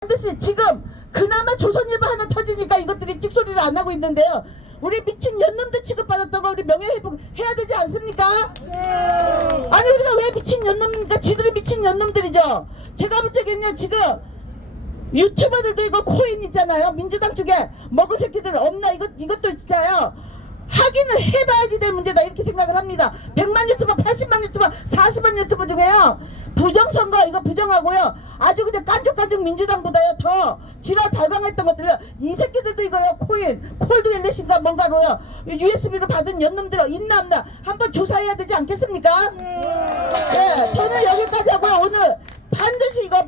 반드시 지금 그나마 조선일보 하나 터지니까 이것들이 찍소리를 안 하고 있는데요. 우리 미친 년놈들 취급받았다고 우리 명예회복 해야 되지 않습니까? 네. 아니 우리가 왜 미친 년놈입니까? 지들이 미친 년놈들이죠. 제가 볼 적에는 지금 유튜버들도 이거 코인 있잖아요. 민주당 쪽에 먹은 새끼들 없나 이것도 진짜요. 확인을 해봐야지 될 문제다 이렇게 생각을 합니다. 100만 유튜버, 80만 유튜버, 40만 유튜버 중에요. 부정선거 이거 부정하고요. 아주 그냥 깐죽깐죽 민주당보다요 더 지랄 발광했던 것들을 이 새끼들도 이거요. 코인, 콜드 웰렛인가 뭔가로요. USB로 받은 연놈들 있나 없나 한번 조사해야 되지 않겠습니까? 네, 저는 여기까지 하고요. 오늘 반드시 이거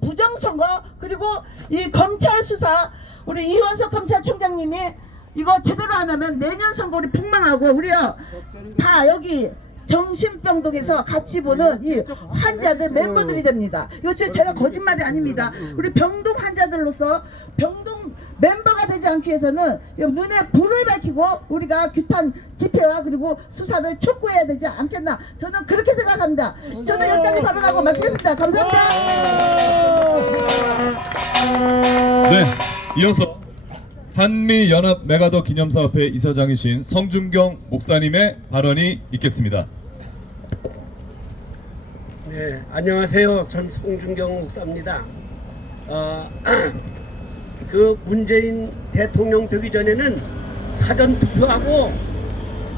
부정선거 그리고 이 검찰 수사 우리 이원석 검찰총장님이 이거 제대로 안 하면 내년 선거 우리 폭망하고 우리요 다 여기 정신병동에서 같이 보는 이 환자들 멤버들이 됩니다. 이거 제가 거짓말이 아닙니다. 우리 병동 환자들로서 병동 멤버가 되지 않기 위해서는 눈에 불을 밝히고 우리가 규탄 집회와 그리고 수사를 촉구해야 되지 않겠나 저는 그렇게 생각합니다. 저는 여기까지 발언하고 마치겠습니다. 감사합니다. 네, 이어서 한미연합 메가더 기념사업회 이사장이신 성준경 목사님의 발언이 있겠습니다. 네, 안녕하세요. 전 성준경 목사입니다. 그 문재인 대통령 되기 전에는 사전 투표하고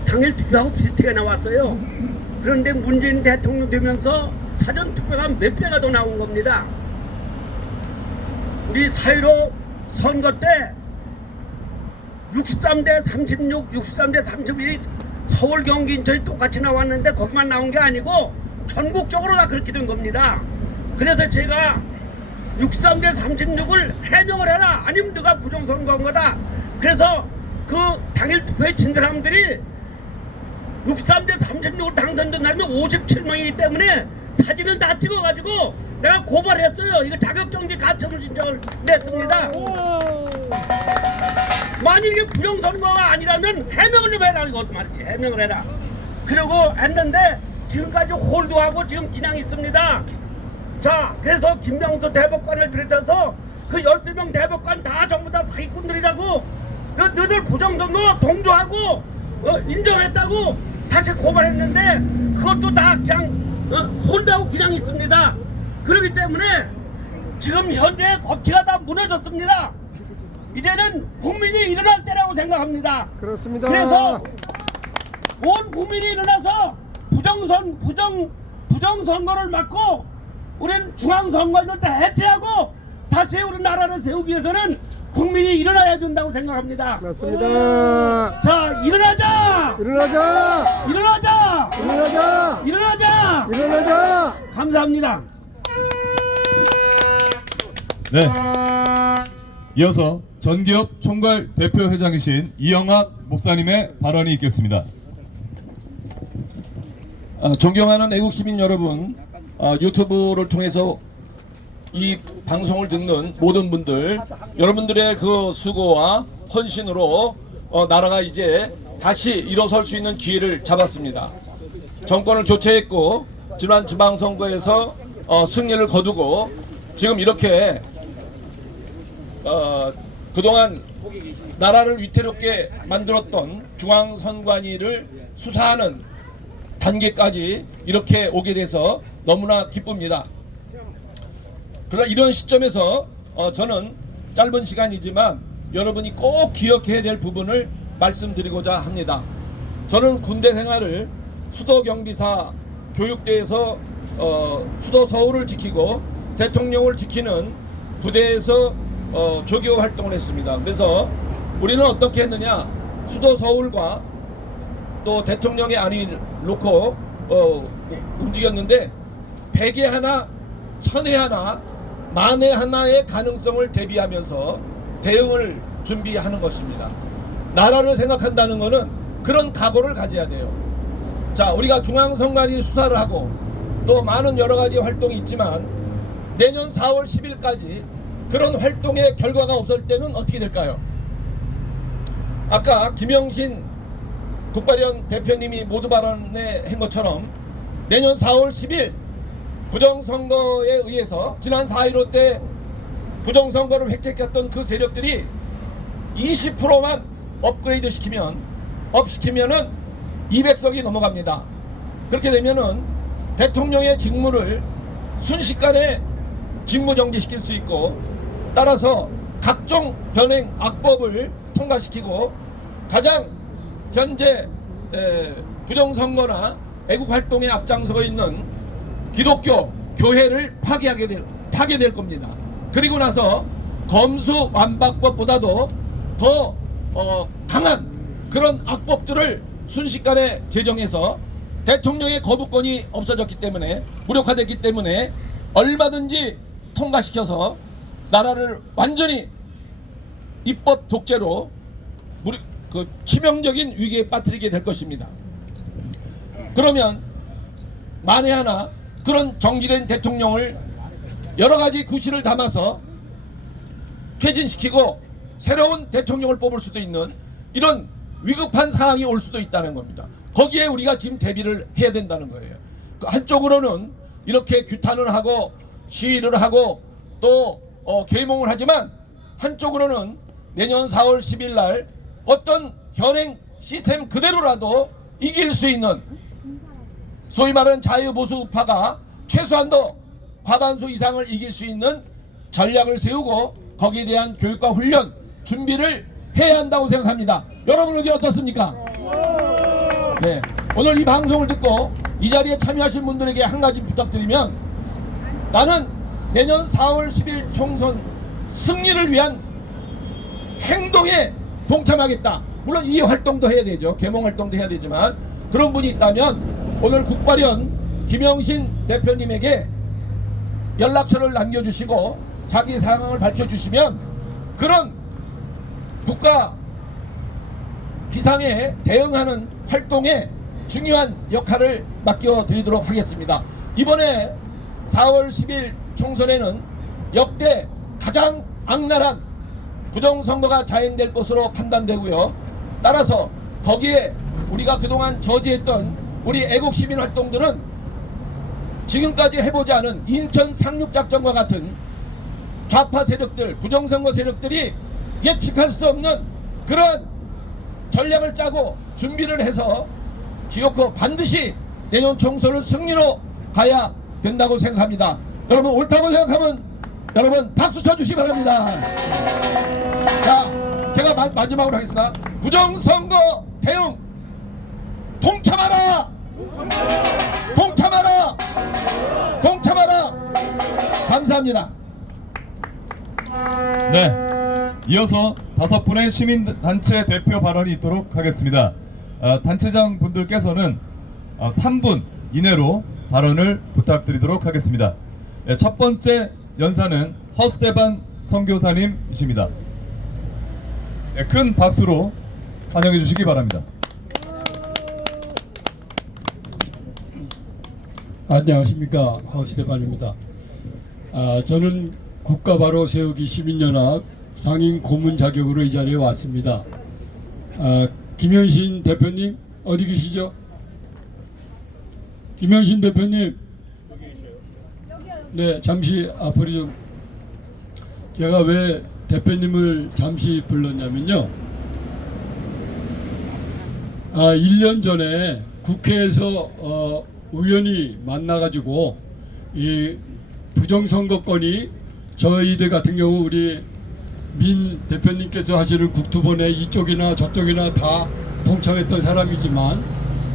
당일 투표하고 비슷하게 나왔어요. 그런데 문재인 대통령 되면서 사전 투표가 몇 배가 더 나온 겁니다. 우리 4.15 선거 때 63대 36, 63대 32 서울, 경기, 인천이 똑같이 나왔는데 거기만 나온 게 아니고 전국적으로 다 그렇게 된 겁니다. 그래서 제가 63대 36을 해명을 해라 아니면 너가 부정선거한 거다. 그래서 그 당일 투표에 진 사람들이 63대 36을 당선된다면 57명이기 때문에 사진은 다 찍어가지고 내가 고발했어요. 이거 자격정지 가처분 신청을 냈습니다. 만일 이게 부정선거가 아니라면 해명을 좀 해라 이거 말이지. 해명을 해라. 그리고 했는데 지금까지 홀드하고 지금 그냥 있습니다. 자, 그래서 김명수 대법관을 비롯해서 그 13명 대법관 다 전부 다 사기꾼들이라고 너들 부정선거 동조하고 인정했다고 다시 고발했는데 그것도 다 그냥 홀드하고 그냥 있습니다. 그렇기 때문에 지금 현재 법치가 다 무너졌습니다. 이제는 국민이 일어날 때라고 생각합니다. 그렇습니다. 그래서 온 국민이 일어나서 부정선거를 막고 우리는 중앙선거를 다 해체하고 다시 우리 나라를 세우기 위해서는 국민이 일어나야 된다고 생각합니다. 맞습니다. 자, 일어나자! 일어나자! 일어나자! 일어나자! 일어나자! 일어나자! 감사합니다. 네, 이어서 전기업 총괄 대표회장이신 이영학 목사님의 발언이 있겠습니다. 존경하는 애국시민 여러분, 유튜브를 통해서 이 방송을 듣는 모든 분들, 여러분들의 그 수고와 헌신으로 나라가 이제 다시 일어설 수 있는 기회를 잡았습니다. 정권을 교체했고 지난 지방선거에서 승리를 거두고 지금 이렇게 그동안 나라를 위태롭게 만들었던 중앙선관위를 수사하는 단계까지 이렇게 오게 돼서 너무나 기쁩니다. 그러나 이런 시점에서 저는 짧은 시간이지만 여러분이 꼭 기억해야 될 부분을 말씀드리고자 합니다. 저는 군대 생활을 수도경비사 교육대에서 수도 서울을 지키고 대통령을 지키는 부대에서 조교 활동을 했습니다. 그래서 우리는 어떻게 했느냐, 수도 서울과 또 대통령의 안을 놓고 움직였는데 100에 하나, 1000에 하나, 만에 하나의 가능성을 대비하면서 대응을 준비하는 것입니다. 나라를 생각한다는 것은 그런 각오를 가져야 돼요. 자, 우리가 중앙선관위 수사를 하고 또 많은 여러 가지 활동이 있지만 내년 4월 10일까지 그런 활동의 결과가 없을 때는 어떻게 될까요? 아까 김영신 국발위원 대표님이 모두 발언해 한 것처럼 내년 4월 10일 부정선거에 의해서 지난 4.15 때 부정선거를 획책했던 그 세력들이 20%만 업그레이드 시키면은 200석이 넘어갑니다. 그렇게 되면은 대통령의 직무를 순식간에 직무정지시킬 수 있고, 따라서 각종 변행 악법을 통과시키고 가장 현재 부정선거나 애국활동에 앞장서고 있는 기독교 교회를 파괴될 겁니다. 그리고 나서 검수완박법보다도 더 강한 그런 악법들을 순식간에 제정해서 대통령의 거부권이 없어졌기 때문에, 무력화됐기 때문에 얼마든지 통과시켜서 나라를 완전히 입법 독재로 치명적인 위기에 빠뜨리게 될 것입니다. 그러면 만에 하나 그런 정지된 대통령을 여러 가지 구실을 담아서 퇴진시키고 새로운 대통령을 뽑을 수도 있는 이런 위급한 상황이 올 수도 있다는 겁니다. 거기에 우리가 지금 대비를 해야 된다는 거예요. 한쪽으로는 이렇게 규탄을 하고 시위를 하고 또 계몽을 하지만, 한쪽으로는 내년 4월 10일 날 어떤 현행 시스템 그대로라도 이길 수 있는, 소위 말하는 자유보수 우파가 최소한도 과반수 이상을 이길 수 있는 전략을 세우고 거기에 대한 교육과 훈련 준비를 해야 한다고 생각합니다. 여러분 의견 어떻습니까? 네, 오늘 이 방송을 듣고 이 자리에 참여하신 분들에게 한 가지 부탁드리면, 나는 내년 4월 10일 총선 승리를 위한 행동에 동참하겠다. 물론 이 활동도 해야 되죠. 계몽 활동도 해야 되지만, 그런 분이 있다면 오늘 국발현 김영신 대표님에게 연락처를 남겨주시고 자기 상황을 밝혀주시면 그런 국가 비상에 대응하는 활동에 중요한 역할을 맡겨드리도록 하겠습니다. 이번에 4월 10일 총선에는 역대 가장 악랄한 부정선거가 자행될 것으로 판단되고요. 따라서 거기에 우리가 그동안 저지했던 우리 애국시민 활동들은 지금까지 해보지 않은 인천 상륙작전과 같은 좌파 세력들, 부정선거 세력들이 예측할 수 없는 그런 전략을 짜고 준비를 해서 기어코 반드시 내년 총선을 승리로 가야 된다고 생각합니다. 여러분 옳다고 생각하면 여러분 박수 쳐주시기 바랍니다. 자, 제가 마지막으로 하겠습니다. 부정선거 대응 동참하라! 동참하라! 동참하라! 감사합니다. 네, 이어서 5분의 시민단체 대표 발언이 있도록 하겠습니다. 단체장 분들께서는 3분 이내로 발언을 부탁드리도록 하겠습니다. 첫 번째 연사는 허스테반 선교사님이십니다. 큰 박수로 환영해 주시기 바랍니다. 안녕하십니까, 허스테반입니다. 저는 국가 바로 세우기 시민연합 상임 고문 자격으로 이 자리에 왔습니다. 김현신 대표님 어디 계시죠? 김현신 대표님, 네, 잠시 앞으로 좀. 제가 왜 대표님을 잠시 불렀냐면요, 1년 전에 국회에서 의원이 만나가지고 이 부정선거권이 저희들 같은 경우 우리 민 대표님께서 하시는 국토본에 이쪽이나 저쪽이나 다 동참했던 사람이지만,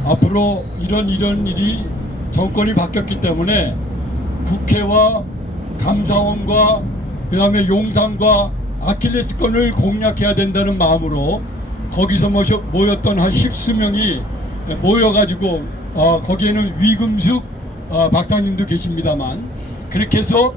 앞으로 이런 일이 정권이 바뀌었기 때문에 국회와 감사원과 그 다음에 용산과 아킬레스건을 공략해야 된다는 마음으로 거기서 모였던 한 10수명이 모여가지고 거기에는 위금숙 박사님도 계십니다만, 그렇게 해서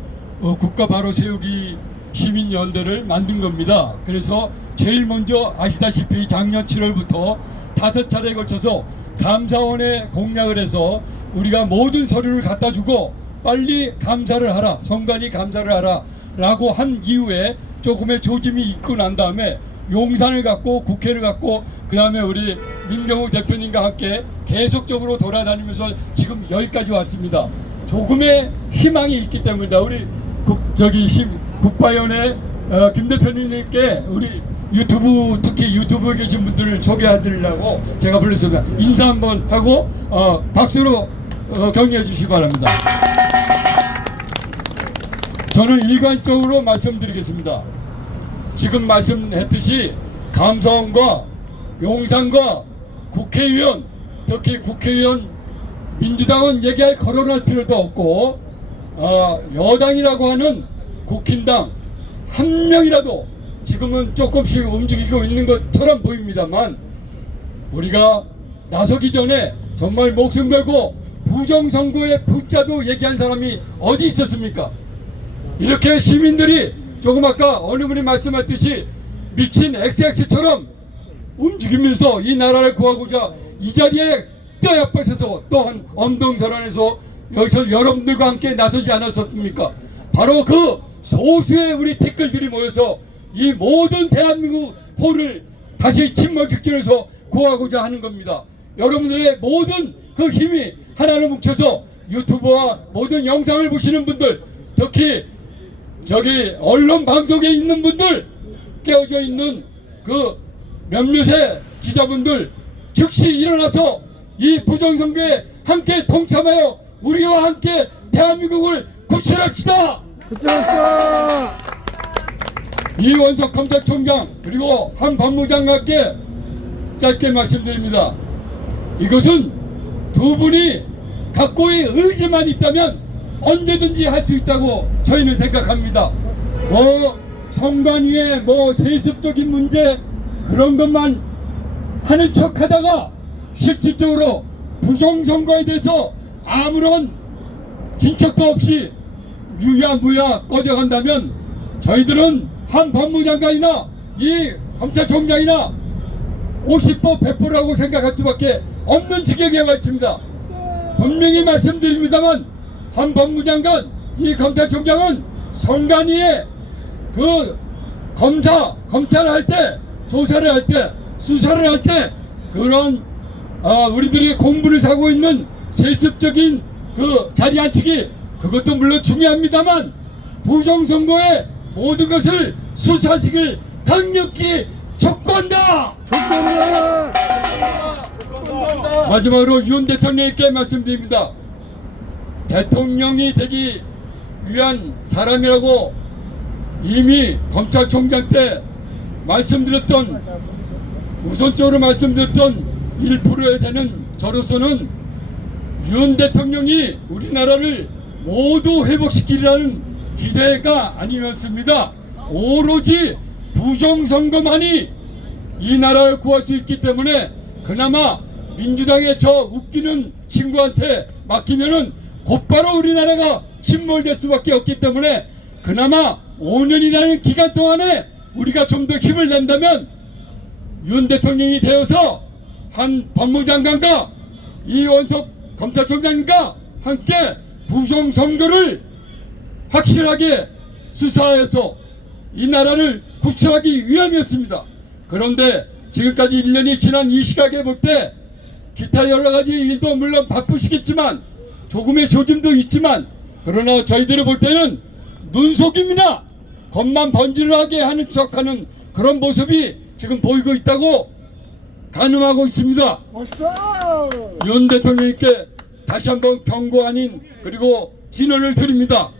국가 바로 세우기 시민연대를 만든 겁니다. 그래서 제일 먼저 아시다시피 작년 7월부터 5차례에 걸쳐서 감사원에 공략을 해서 우리가 모든 서류를 갖다 주고 빨리 감사를 하라, 선관위 감사를 하라 라고 한 이후에 조금의 조짐이 있고 난 다음에 용산을 갖고 국회를 갖고 그 다음에 우리 민경욱 대표님과 함께 계속적으로 돌아다니면서 지금 여기까지 왔습니다. 조금의 희망이 있기 때문이다. 우리 국바위원회 김 대표님께 우리 유튜브, 특히 유튜브에 계신 분들을 소개해드리려고 제가 불렀습니다. 인사 한번 하고 박수로 격려해 주시기 바랍니다. 저는 일관적으로 말씀드리겠습니다. 지금 말씀했듯이 감사원과 용산과 국회의원, 특히 국회의원 민주당은 얘기할 거론할 필요도 없고 여당이라고 하는 국힘당 한 명이라도 지금은 조금씩 움직이고 있는 것처럼 보입니다만 우리가 나서기 전에 정말 목숨 걸고 부정선거의 부자도 얘기한 사람이 어디 있었습니까? 이렇게 시민들이 조금 아까 어느 분이 말씀하셨듯이 미친 XX처럼 움직이면서 이 나라를 구하고자 이 자리에 뼈약박혀서 또한 엄동설안에서 여기서 여러분들과 함께 나서지 않았었습니까? 바로 그 소수의 우리 티끌들이 모여서 이 모든 대한민국 호를 다시 침몰 직전에서 구하고자 하는 겁니다. 여러분들의 모든 그 힘이 하나로 뭉쳐서 유튜브와 모든 영상을 보시는 분들, 특히 저기 언론 방송에 있는 분들, 깨어져 있는 그 몇몇의 기자분들 즉시 일어나서 이 부정선거에 함께 동참하여 우리와 함께 대한민국을 구출합시다. 그렇습니다. 이원석 검찰총장 그리고 한 법무장관께 짧게 말씀드립니다. 이것은 두 분이 갖고의 의지만 있다면 언제든지 할 수 있다고 저희는 생각합니다. 선관위의 세습적인 문제 그런 것만 하는 척 하다가 실질적으로 부정선거에 대해서 아무런 진척도 없이 유야무야 꺼져간다면 저희들은 한 법무장관이나 이 검찰총장이나 50보 100보라고 생각할 수밖에 없는 지경에 와 있습니다. 분명히 말씀드립니다만 한 법무장관, 이 검찰총장은 선관위에 그 검찰을 할 때, 조사를 할 때, 수사를 할 때 그런 우리들이 공부를 사고 있는 세습적인 그 자리 앉히기 그것도 물론 중요합니다만 부정선거의 모든 것을 수사식을 강력히 촉구한다. 마지막으로 윤 대통령께 말씀드립니다. 대통령이 되기 위한 사람이라고 이미 검찰총장 때 말씀드렸던 우선적으로 말씀드렸던 1%에 되는 저로서는 윤 대통령이 우리나라를 모두 회복시키리라는 기대가 아니었습니다. 오로지 부정선거만이 이 나라를 구할 수 있기 때문에 그나마 민주당의 저 웃기는 친구한테 맡기면은 곧바로 우리나라가 침몰될 수밖에 없기 때문에 그나마 5년이라는 기간 동안에 우리가 좀 더 힘을 낸다면 윤 대통령이 되어서 한 법무장관과 이원석 검찰총장과 함께 부정선거를 확실하게 수사해서 이 나라를 구출하기 위함이었습니다. 그런데 지금까지 1년이 지난 이 시각에 볼 때 기타 여러가지 일도 물론 바쁘시겠지만 조금의 조짐도 있지만 그러나 저희들이 볼 때는 눈속임이나 겉만 번지르하게 하는 척하는 그런 모습이 지금 보이고 있다고 가늠하고 있습니다. 윤 대통령님께 다시 한번 경고 아닌 그리고 진언을 드립니다.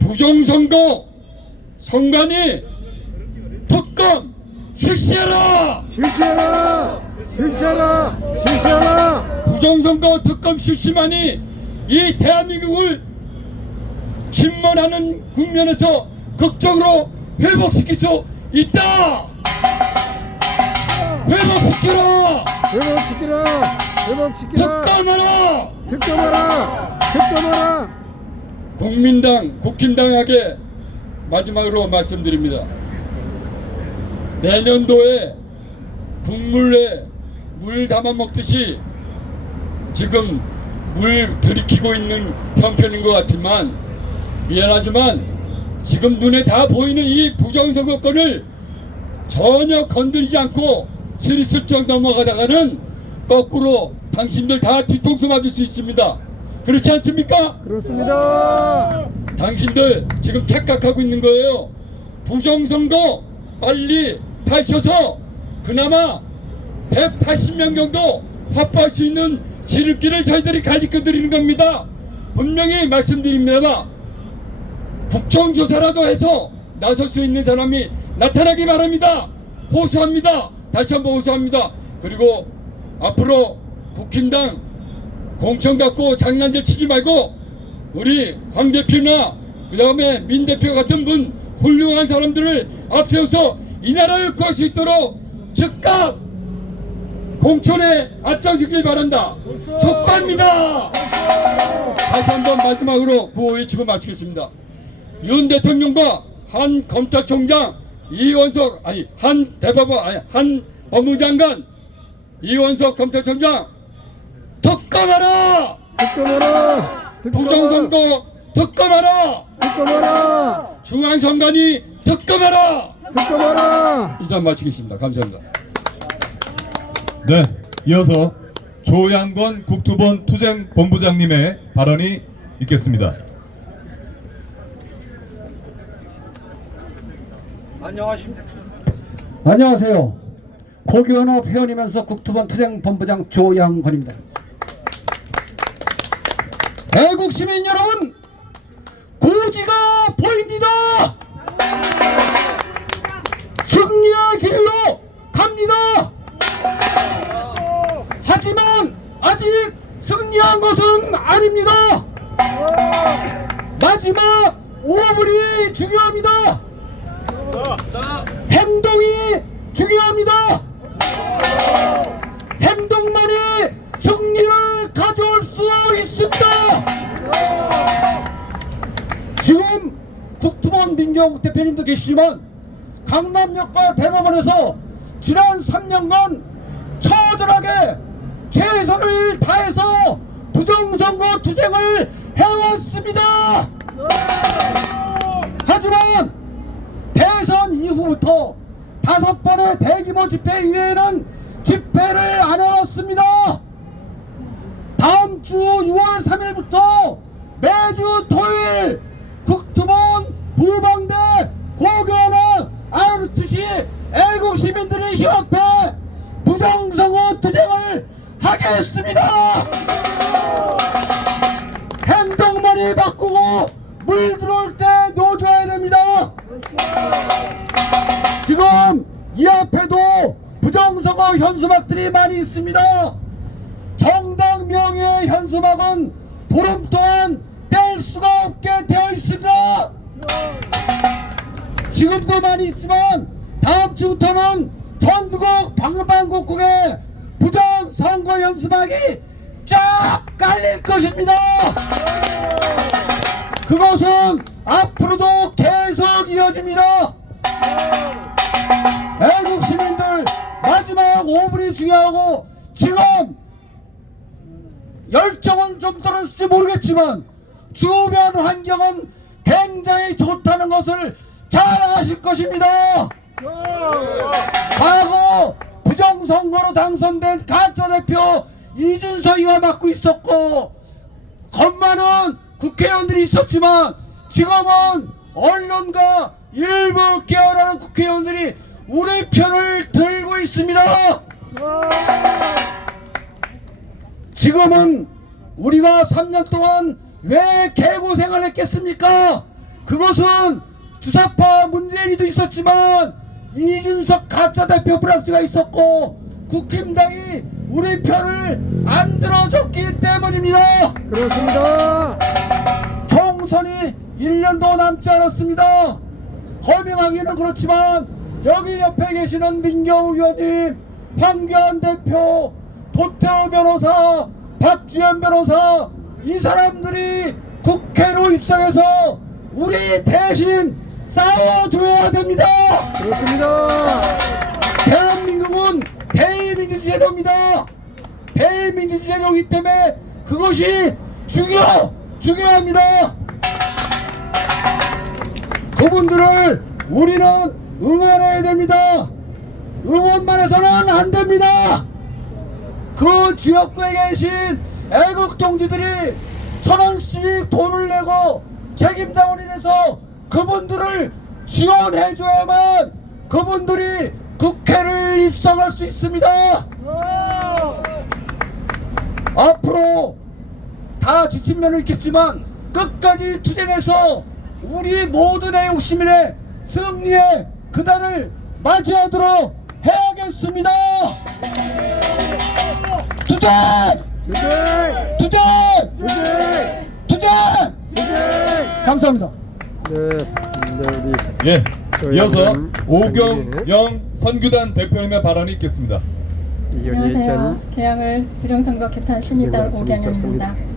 부정선거 선관위 특검 실시하라! 실시하라! 실시하라! 실시하라! 부정선거 특검 실시만이 이 대한민국을 침몰하는 국면에서 극적으로 회복시킬 수 있다! 회복시키라! 회복시키라! 회복시키라! 특검하라! 특검하라! 특검하라! 국민당, 국힘당에게 마지막으로 말씀드립니다. 내년도에 국물에 물 담아 먹듯이 지금 물 들이키고 있는 형편인 것 같지만 미안하지만 지금 눈에 다 보이는 이 부정선거권을 전혀 건드리지 않고 스리슬쩍 넘어가다가는 거꾸로 당신들 다 뒤통수 맞을 수 있습니다. 그렇지 않습니까? 그렇습니다. 당신들 지금 착각하고 있는 거예요. 부정선거 빨리 밝혀서 그나마 180명 정도 확보할 수 있는 지름길을 저희들이 가르쳐 드리는 겁니다. 분명히 말씀드립니다. 국정조사라도 해서 나설 수 있는 사람이 나타나기 바랍니다. 호소합니다. 다시 한번 호소합니다. 그리고 앞으로 국힘당 공천 갖고 장난질 치지 말고 우리 황 대표나 그 다음에 민 대표 같은 분 훌륭한 사람들을 앞세워서 이 나라를 구할 수 있도록 즉각 공천에 앞장서길 바란다. 촉구합니다. 다시 한번 마지막으로 구호 외치고 마치겠습니다. 윤 대통령과 한 검찰총장 한 법무장관 이원석 검찰총장 특검하라. 특검하라. 부정선거 특검하라. 특검하라. 중앙선관위 특검하라. 특검하라. 이상 마치겠습니다. 감사합니다. 네, 이어서 조양건 국토본 투쟁본부장님의 발언이 있겠습니다. 안녕하세요. 고교연합 회원이면서 국토본 투쟁본부장 조양건입니다. 애국 시민 여러분, 고지가 보입니다. 승리의 길로 갑니다. 하지만 아직 승리한 것은 아닙니다. 마지막 5분이 중요합니다. 행동이 중요합니다. 행동만이 승리를 가져올 수 있습니다. 지금 국토본 민경욱 대표님도 계시지만 강남역과 대법원에서 지난 3년간 처절하게 최선을 다해서 부정선거 투쟁을 해왔습니다. 하지만 대선 이후부터 5번의 대규모 집회 이외에는 집회를 안 해왔습니다. 다음 주 6월 3일부터 매주 토요일 국토본 부방대 고교연합 ROTC 애국시민들의 협회 부정선거 투쟁을 하겠습니다. 행동만이 바꾸고 물 들어올 때 놓아줘야 됩니다. 지금 이 앞에도 부정선거 현수막들이 많이 있습니다. 정당 명의의 현수막은 보름 동안 뗄 수가 없게 되어 있습니다. 지금도 많이 있지만 다음 주부터는 전국 방방곡곡에 부정선거 현수막이 쫙 깔릴 것입니다. 그것은 앞으로도 계속 이어집니다. 애국 시민들 마지막 5분이 중요하고 지금 열정은 좀 떨어질지 모르겠지만 주변 환경은 굉장히 좋다는 것을 잘 아실 것입니다. 과거 부정선거로 당선된 가짜대표 이준석이가 맡고 있었고 겁많은 국회의원들이 있었지만 지금은 언론과 일부 계열하는 국회의원들이 우리 편을 들고 있습니다. 지금은 우리가 3년 동안 왜 개고생을 했겠습니까? 그것은 주사파 문재인이도 있었지만 이준석 가짜대표 브락스가 있었고 국힘당이 우리 편을 안 들어줬기 때문입니다. 그렇습니다. 총선이 1년도 남지 않았습니다. 허명하기는 그렇지만 여기 옆에 계시는 민경욱 의원님, 황교안 대표, 도태우 변호사, 박지원 변호사 이 사람들이 국회로 입성해서 우리 대신 싸워줘야 됩니다. 그렇습니다. 대한민국은 대의민주제도입니다. 대의민주제도이기 때문에 그것이 중요합니다. 그분들을 우리는 응원해야 됩니다. 응원만 해서는 안 됩니다. 그 지역구에 계신 애국 동지들이 1,000원씩 돈을 내고 책임당원이 돼서 그분들을 지원해줘야만 그분들이 국회를 입성할 수 있습니다. 앞으로 다 지친 면은 있겠지만 끝까지 투쟁해서 우리 모든의 욕심인의 승리의 그날을 맞이하도록 해야겠습니다. 투쟁! 투쟁! 투쟁! 감사합니다. 예, 이어서 오경영 선규단 대표님의 발언이 있겠습니다. 안녕하세요. 개항을 부정선거 규탄 신의당 오경영입니다.